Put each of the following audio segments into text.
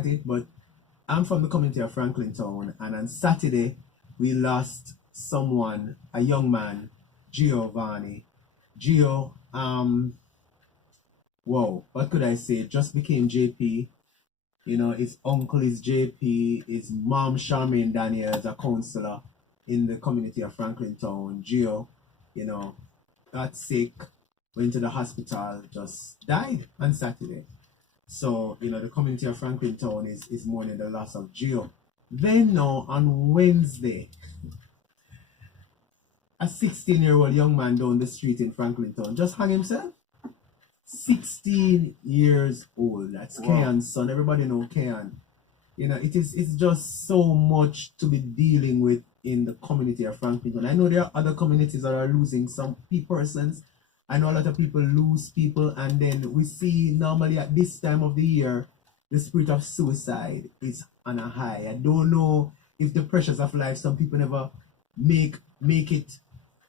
at it, but I'm from the community of Franklin Town, and on Saturday we lost someone, a young man, Giovanni. Gio, whoa, what could I say? Just became JP. You know, his uncle is JP, his mom, Charmaine Daniel, is a counselor in the community of Franklin Town. Gio, you know, got sick, went to the hospital, just died on Saturday. So, you know, the community of Franklin Town is mourning the loss of Gio. Then now, on Wednesday, a 16-year-old young man down the street in Franklin Town just hung himself. 16 years old. That's wow. Kean's son. Everybody know Kean. You know, it's just so much to be dealing with in the community of Franklin Town. I know there are other communities that are losing some persons. I know a lot of people lose people, and then we see normally at this time of the year, the spirit of suicide is on a high. I don't know if the pressures of life, some people never make it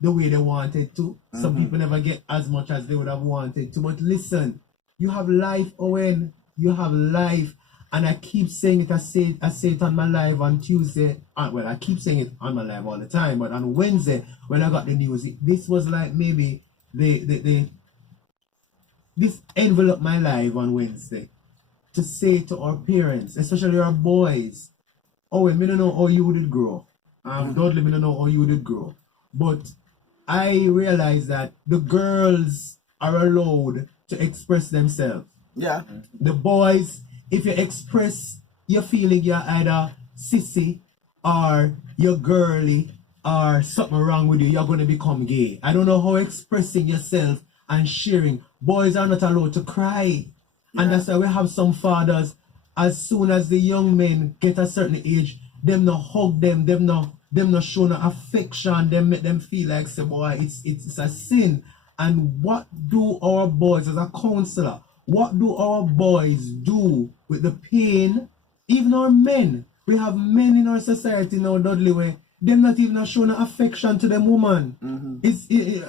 the way they wanted to. Some people never get as much as they would have wanted to. But listen, you have life, Owen. You have life. And I keep saying it. I say it on my live on Tuesday. Well, I keep saying it on my live all the time. But on Wednesday, when I got the news, this was like maybe this enveloped my live on Wednesday to say to our parents, especially our boys, Owen, I don't know how you did grow. Dudley, I don't know how you did grow. But I realize that the girls are allowed to express themselves. Yeah. The boys, if you express your feeling, you're either sissy or you're girly or something wrong with you, you're going to become gay. I don't know how expressing yourself and sharing. Boys are not allowed to cry. Yeah. And that's why we have some fathers, as soon as the young men get a certain age, them not hug them not show no affection, them make them feel like, say, boy, it's a sin. And what do our boys, as a counselor, what do our boys do with the pain? Even our men. We have men in our society now, Dudley, where them not even showing no affection to them woman.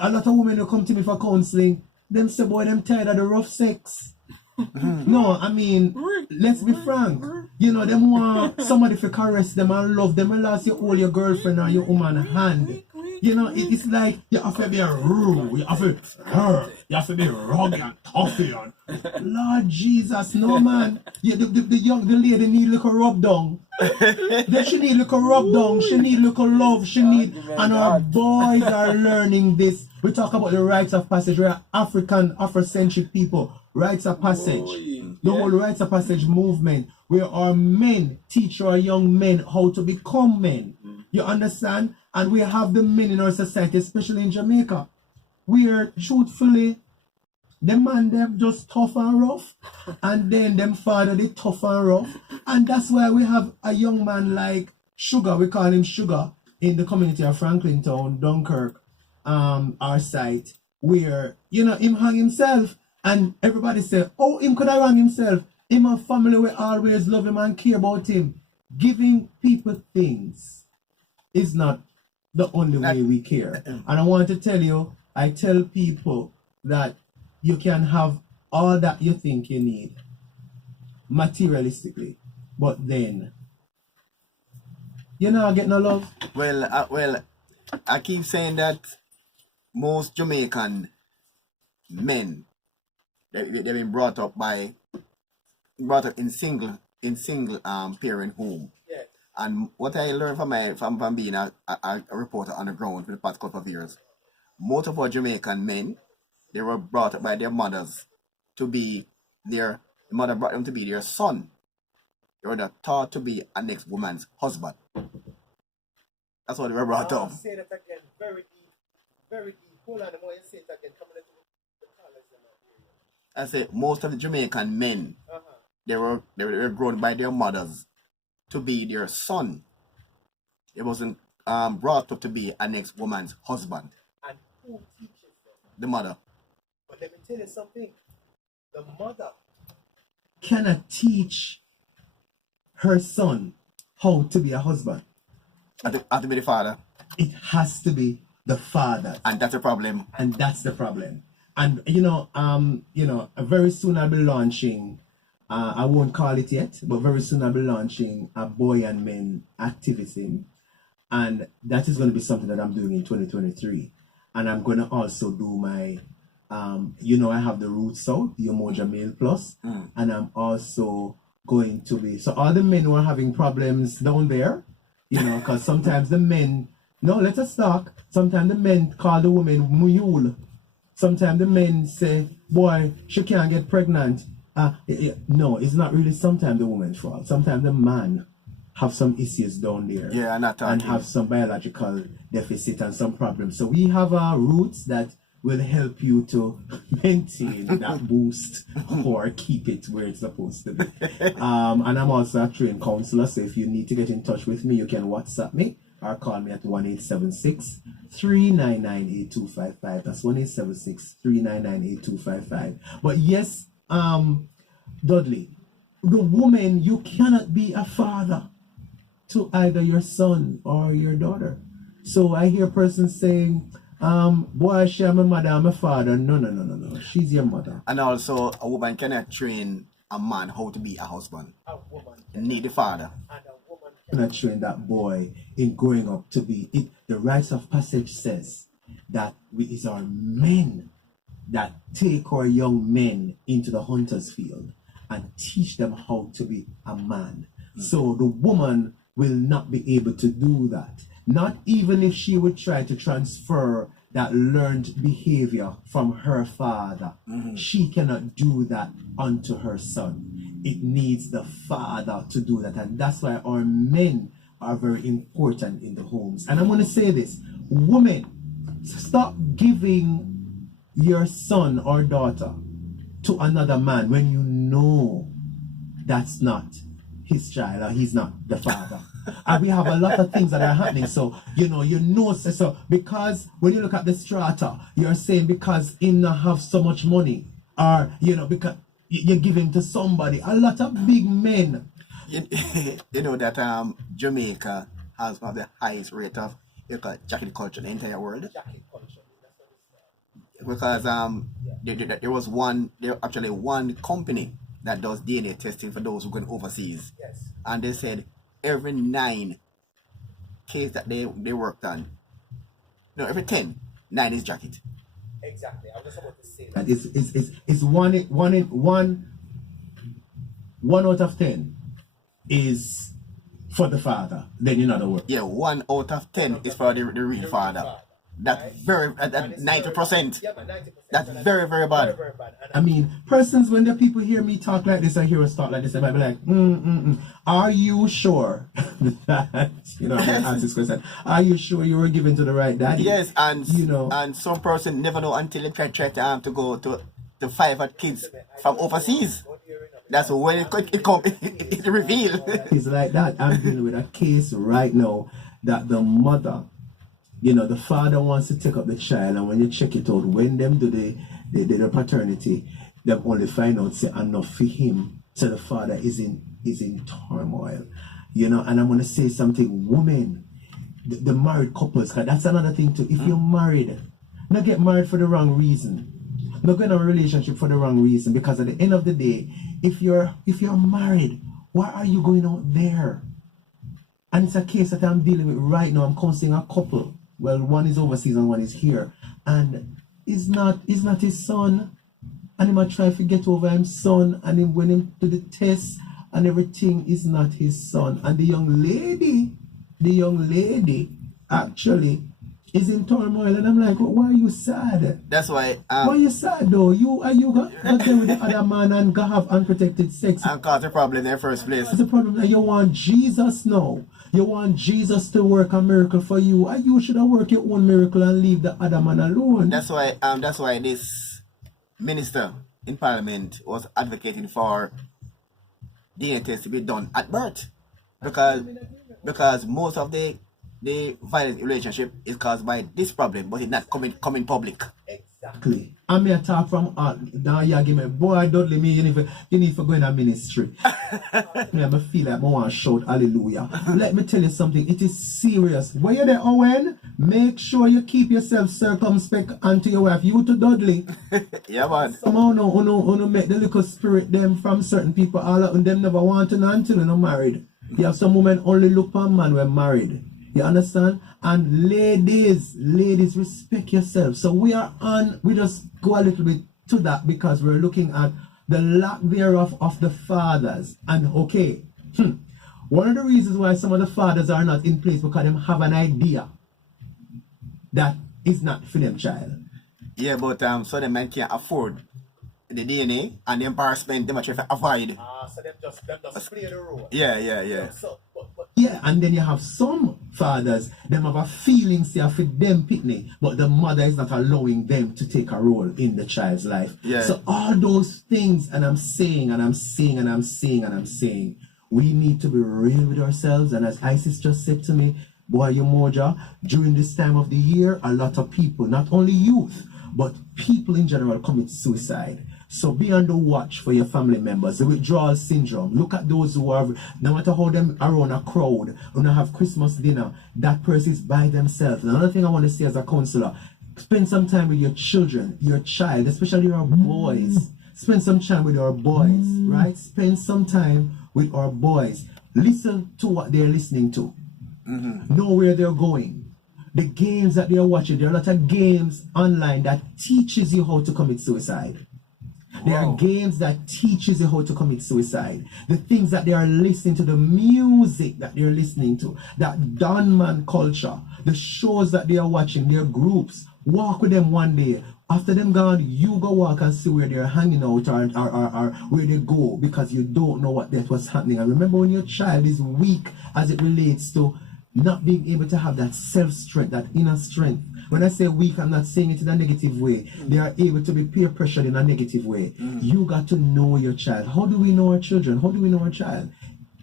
A lot of women who come to me for counseling, them say, boy, them tired of the rough sex. No, I mean, let's be frank. You know, them want somebody to caress them and love them, and last you hold your girlfriend or your woman hand. You know, it's like you have to be a rude, you have to hurt, you have to be rugged and tough. Lord Jesus, no man. Yeah, the lady need a little rub down. She need a little rub down, she need a little love, she need, and our boys are learning this. We talk about the rites of passage. We are Afrocentric people. Rites of passage. The whole rites of passage movement, where our men teach our young men how to become men. You understand? And we have the men in our society, especially in Jamaica, where truthfully, the man them just tough and rough, and then them father they tough and rough. And that's why we have a young man like Sugar, we call him Sugar, in the community of Franklin Town, Dunkirk, our site, where, you know, him hang himself. And everybody say, oh, him could have hang himself. Him and family will always love him and care about him. Giving people things is not the only way we care. And I want to tell you, I tell people that you can have all that you think you need materialistically, but then you're not getting no love. Well, I keep saying that most Jamaican men, they've been brought up in single parent home. Yeah. And what I learned from being a reporter on the ground for the past couple of years, most of our Jamaican men, they were brought up by their mothers to be the mother brought them to be their son. They were taught to be a next woman's husband. That's what they were brought up. Say that again, very deep, very deep. Hold on, the more you say it again, come on. I say most of the Jamaican men, they were grown by their mothers to be their son. They wasn't brought up to be a next woman's husband. And who teaches them? The mother. But let me tell you something. The mother cannot teach her son how to be a husband. Have to be the father. It has to be the father. And that's the problem. And that's the problem. And very soon I'll be launching I won't call it yet, but very soon I'll be launching a boy and men activism. And that is going to be something that I'm doing in 2023. And I'm going to also do my, I have the Roots South, the Umoja Male Plus, and I'm also going to be, so all the men who are having problems down there, because sometimes the men, no, let us talk. Sometimes the men call the women mule. Sometimes the men say, boy, she can't get pregnant. No, it's not really sometimes the woman's fault. Sometimes the man have some issues down there. Yeah, I'm not talking. And have some biological deficit and some problems. So we have our roots that will help you to maintain that boost or keep it where it's supposed to be. And I'm also a trained counselor, so if you need to get in touch with me, you can WhatsApp me or call me at 1-876-399-8255. That's 1-876-399-8255. But yes, Dudley, the woman, you cannot be a father to either your son or your daughter. So I hear persons saying, boy, she's my mother, I'm a father. No. She's your mother. And also, a woman cannot train a man how to be a husband. You need a father. And a woman cannot train that boy in growing up to be it. The rites of passage says that it is our men that take our young men into the hunter's field and teach them how to be a man. So the woman will not be able to do that. Not even if she would try to transfer that learned behavior from her father. She cannot do that unto her son. It needs the father to do that. And that's why our men are very important in the homes. And I'm going to say this. Women, stop giving your son or daughter to another man when you know that's not his child or he's not the father. And we have a lot of things that are happening. So, so because when you look at the strata, you're saying because him not have so much money, or, because you give him to somebody. A lot of big men. You know that Jamaica has one of the highest rate of jacket culture in the entire world. Because there was one company that does DNA testing for those who go overseas. Yes. And they said every 9 cases that they worked on, every 10, 9 is jacket. Exactly. I was just about to say that. It's one out of 10 is for the father. Then in other words. Yeah, 1 out of 10 is for the real father. That's very, 90%. That's very, very bad. I mean, persons, when the people hear me talk like this, I hear us talk like this, they might be like, are you sure that, I'm going to ask this question, are you sure you were given to the right daddy? Yes, and and some person never know until they try to go to 5 kids from overseas. That's when it reveal. It's like that. I'm dealing with a case right now that the mother, the father wants to take up the child, and when you check it out, when them do the paternity, they only find out say enough for him. So the father is in turmoil. And I'm gonna say something, women, the married couples, cause that's another thing too. If you're married, not get married for the wrong reason. Not get in a relationship for the wrong reason, because at the end of the day, if you're married, why are you going out there? And it's a case that I'm dealing with right now. I'm counseling a couple. Well, one is overseas and one is here. And it's not his son. And he might try to get over his son. And then when him to the test and everything is not his son. And the young lady actually is in turmoil. And I'm like, why are you sad? That's why. Why are you sad though? Are you got there with the other man and go have unprotected sex? And cause a problem in the first place. That's the problem. You want Jesus now. You want Jesus to work a miracle for you, and you should have worked your own miracle and leave the other man alone. That's why this minister in Parliament was advocating for DNA tests to be done at birth, because most of the violent relationship is caused by this problem, but it's not coming public. Exactly. Exactly. I may talk from now you give me boy Dudley me you need to go in a ministry. Me I feel like I want to shout hallelujah. Let me tell you something, it is serious. When you're there, Owen, make sure you keep yourself circumspect unto your wife. You to Dudley. Yeah, man. Somehow no make the little spirit them from certain people all of them never want to know until they're not married. You have some women only look for a man when married. You understand? And ladies, respect yourself. So we just go a little bit to that because we're looking at the lack thereof of the fathers. And okay, one of the reasons why some of the fathers are not in place because they have an idea that is not for them child. Yeah, but so the men can't afford the DNA and the embarrassment they much have to avoid. So them just play the role. Yeah. Yeah, and then you have some fathers, them have a feeling say for them pitney, but the mother is not allowing them to take a role in the child's life. Yeah. So all those things, and I'm saying, we need to be real with ourselves. And as Isis just said to me, boy, Umoja, during this time of the year, a lot of people, not only youth, but people in general commit suicide. So be on the watch for your family members. The withdrawal syndrome. Look at those who are, no matter how them around a crowd, when they have Christmas dinner, that person is by themselves. Another thing I want to say as a counselor, spend some time with your children, your child, especially your boys. Spend some time with our boys, right? Spend some time with our boys. Listen to what they're listening to. Know where they're going. The games that they're watching, there are a lot of games online that teaches you how to commit suicide. There are games that teaches you how to commit suicide. The things that they are listening to, the music that they're listening to, that Don Man culture, the shows that they are watching, their groups. Walk with them one day. After them gone, you go walk and see where they're hanging out or where they go because you don't know that was happening. And remember when your child is weak as it relates to not being able to have that self-strength, that inner strength. When I say weak, I'm not saying it in a negative way. They are able to be peer pressured in a negative way. You got to know your child. How do we know our children? How do we know our child?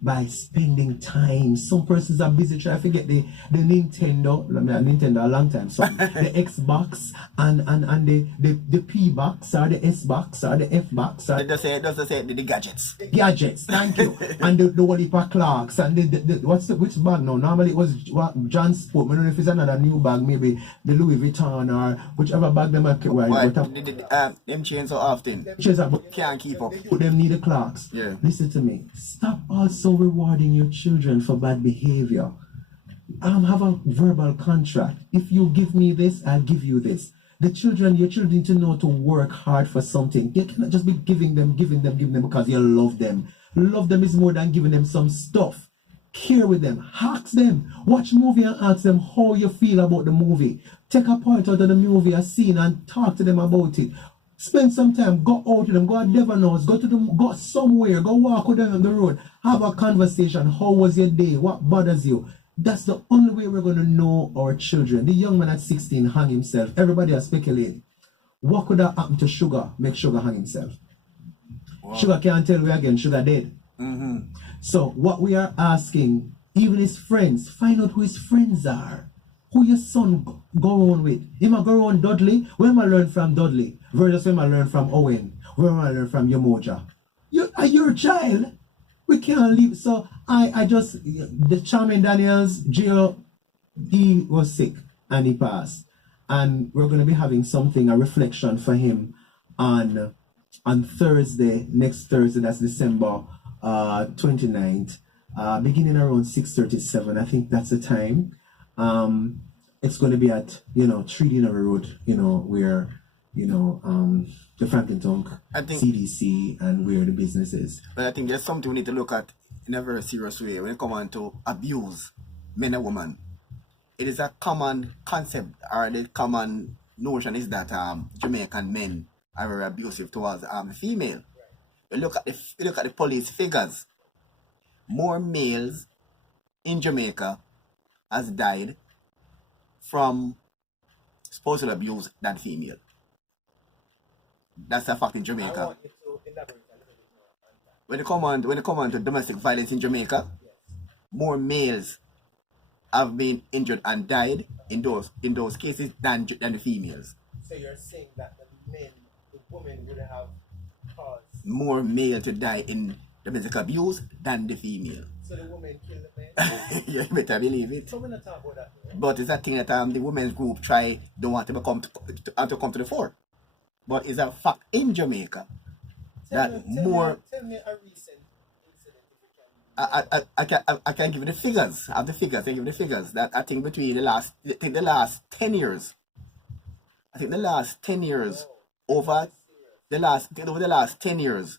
By spending time. Some persons are busy trying to get the Nintendo, Nintendo a long time, so the Xbox and the P box or the S box or the F box. Or It does say the gadgets. Gadgets, thank you. And the Walipa Clarks and which bag now? Normally it was John Sport. I don't know if it's another new bag, maybe the Louis Vuitton or whichever bag they might wear. Them change so often. Can't keep up. Them need the Clarks. Yeah. Listen to me. Stop also rewarding your children for bad behavior. Have a verbal contract. If you give me this, I'll give you this. Your children need to know to work hard for something. You cannot just be giving them because you love them. Love them is more than giving them some stuff. Care with them. Ask them. Watch movie and ask them how you feel about the movie. Take a point out of the movie, a scene, and talk to them about it. Spend some time, go out with them, go at Devon House, go somewhere, go walk with them on the road, have a conversation. How was your day? What bothers you? That's the only way we're going to know our children. The young man at 16 hung himself. Everybody has speculated. What could have happened to Sugar? Make Sugar hang himself. Wow. Sugar can't tell we again, Sugar dead. So what we are asking, even his friends, find out who his friends are. Who your son go on with. Him a go on Dudley. Where am I learn from Dudley? Versus where am I learn from Owen? Where am I learn from Umoja? You're a child. We can't leave. So I just, the Charming Daniels, Gio, he was sick and he passed. And we're going to be having something, a reflection for him on Thursday, next Thursday, that's December 29th, beginning around 6:37. I think that's the time. It's going to be at 3 Dinner Road, where the Franklin Tonk CDC and where the business is. But I think there's something we need to look at in a very serious way when it comes on to abuse men and women. It is a common concept, or the common notion is that Jamaican men are very abusive towards the female. You look at the police figures. More males in Jamaica has died from spousal abuse than female. That's a fact in Jamaica. When it come on to domestic violence in Jamaica, more males have been injured and died in those cases than the females. So you're saying that the women would have caused. More male to die in domestic abuse than the female. So the women kill the men? You better believe it. So we're not talking about that. Right? But it's a thing that the women's group don't want to come to the fore. But it's a fact in Jamaica Tell me a recent incident. I can give you the figures. I have the figures. I can give you the figures that I think between the last 10 years. I think the last 10 years over the last 10 years,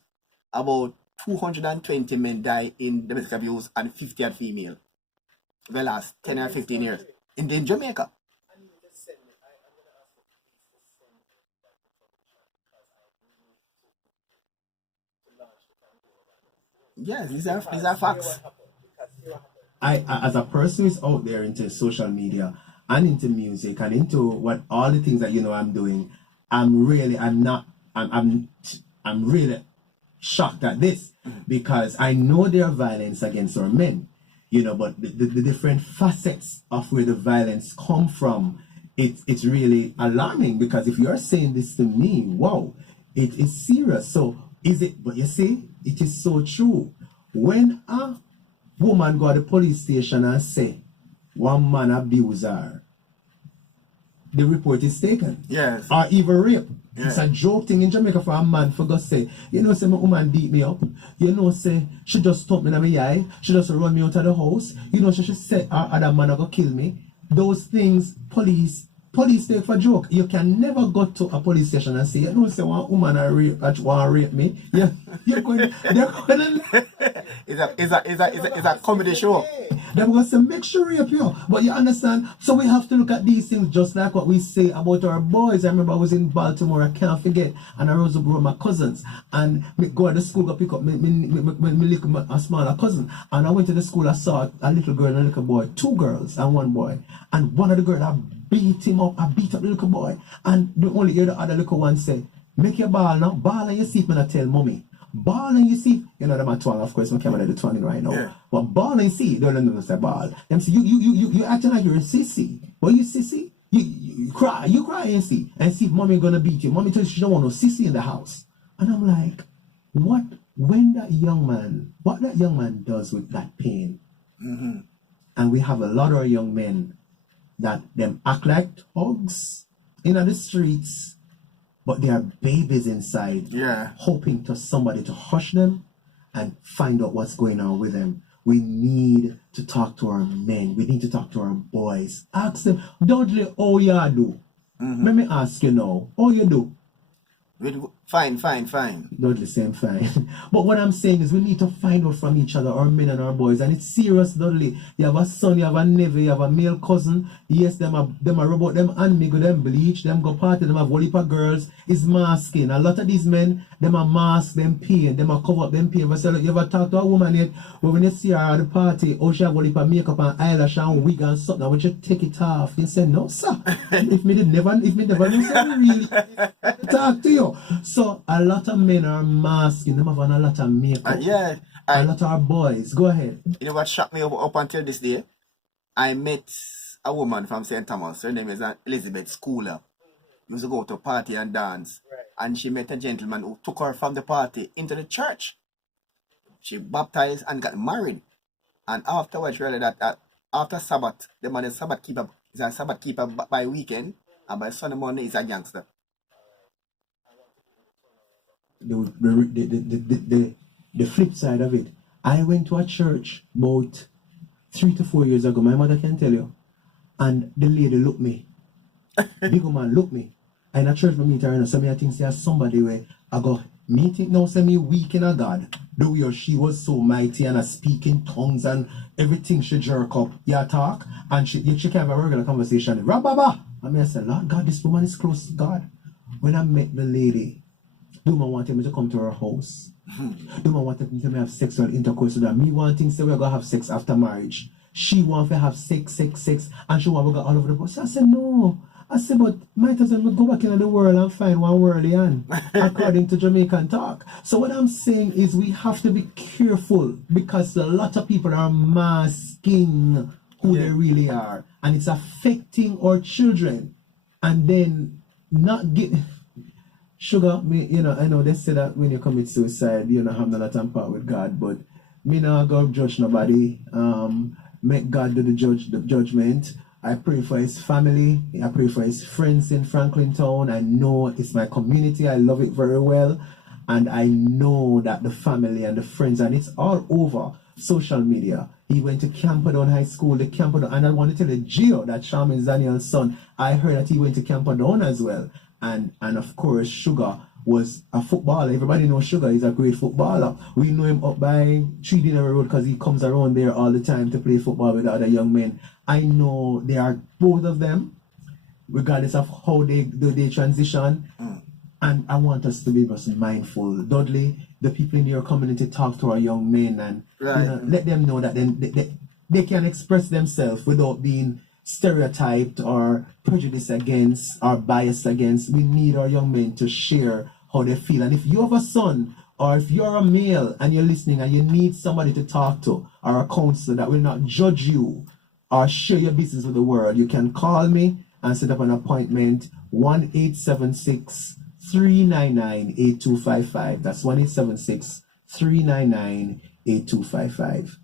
about 220 men die in domestic abuse and 50 are female. The last 10 or 15 years in Jamaica. Yes, these are facts. I, as a person who's out there into social media and into music and into what all the things that I'm doing, I'm really shocked at this, because I know there are violence against our men, but the different facets of where the violence come from, it's really alarming, because if you're saying this to me, wow, it is serious. So is it? But you see, it is so true. When a woman go to the police station and say one man abused her, the report is taken. Yes. Or even rape. Yeah. It's a joke thing in Jamaica for a man for God say, say my woman beat me up. Say she just stopped me in my eye. She just run me out of the house. She said her other man go kill me. Those things, police take for joke. You can never go to a police station and say, say one woman want to rape me. Yeah, you're going. It's a comedy show. They're going to say, make sure rape you. But you understand? So we have to look at these things just like what we say about our boys. I remember I was in Baltimore, I can't forget, and I was with my cousins, and me go to the school to pick up a smaller cousin, and I went to the school, I saw a little girl and a little boy, 2 girls and 1 boy, and one of the girls, I beat him up, I beat up the little boy, and the only hear the other little one say, make your ball now, ball and you see when I tell mommy. Ball and you see, them are twang, of course, my camera is twanging right now. Yeah. But ball and see, don't know say ball. Them say you acting like you're a sissy. But you sissy, you cry and see if mommy gonna beat you. Mommy tells you she don't want no sissy in the house. And I'm like, what that young man does with that pain. Mm-hmm. And we have a lot of young men that them act like thugs in the streets, but they are babies inside, hoping to somebody to hush them and find out what's going on with them. We need to talk to our men. We need to talk to our boys. Ask them, Dudley, how you do? Mm-hmm. Let me ask you now, how you do? Fine. Dudley saying fine. But what I'm saying is we need to find out from each other, our men and our boys. And it's serious, Dudley. You have a son, you have a nephew, you have a male cousin. Yes, them are robot, them and me go them bleach, them go party, them have whole heap of girls. It's masking. A lot of these men, them are mask, them pain, them are cover up them pain. But you ever talk to a woman yet, when you see her at the party, oh, she have whole heap of makeup and eyelash and wig and something, and when you take it off, you say, no, sir. if me never know, say, really talk to you. So a lot of men are masking, them have a lot of makeup. A lot of our boys. Go ahead. You know what shocked me up until this day? I met a woman from St. Thomas. Her name is Elizabeth Schooler. She used to go to a party and dance. Right. And she met a gentleman who took her from the party into the church. She baptized and got married. And afterwards, she realized that after Sabbath, the man is Sabbath keeper. He's a Sabbath keeper by weekend. And by Sunday morning, he's a gangster. The flip side of it, I went to a church about 3 to 4 years ago, my mother can tell you, and the lady looked me, big man looked me, and a church for me to so me I think there's somebody where I go, me think now say me weak in a God, the way she was so mighty and a speaking tongues and everything she jerk up, talk, and she can have a regular conversation, Rababa, and me I said, Lord God, this woman is close to God. When I met the lady, Duma wanted me to come to her house. Duma wanted me to have sexual intercourse with her. Me wanting to say we're going to have sex after marriage. She wanted to have sex, and she wanted to go all over the place. I said, no. I said, but might as well go back into the world and find one worldly hand, according to Jamaican talk. So what I'm saying is we have to be careful, because a lot of people are masking who they really are, and it's affecting our children. And then not get sugar. Me, I know they say that when you commit suicide, you know, have none of part with God, but me not go judge nobody. Make God do the judgment. I pray for his family. I pray for his friends in Franklin Town. I know it's my community. I love it very well. And I know that the family and the friends, and it's all over social media. He went to Camperdown High School, the Camperdown, and I want to tell you, Gio, that Charmin Daniel's son, I heard that he went to Camperdown as well. And of course, Sugar was a footballer. Everybody knows Sugar. He's a great footballer. We know him up by 3 Dinner Road because he comes around there all the time to play football with other young men. I know they are both of them, regardless of how they transition. And I want us to be just mindful. Dudley, the people in your community, talk to our young men and let them know that they can express themselves without being stereotyped or prejudiced against or biased against. We need our young men to share how they feel. And if you have a son or if you're a male and you're listening and you need somebody to talk to or a counselor that will not judge you or share your business with the world, you can call me and set up an appointment. 1-876-399-8255. That's 1-876-399-8255.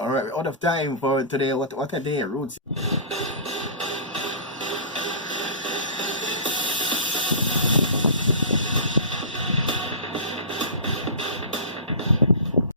All right, out of time for today. What a day, Roots.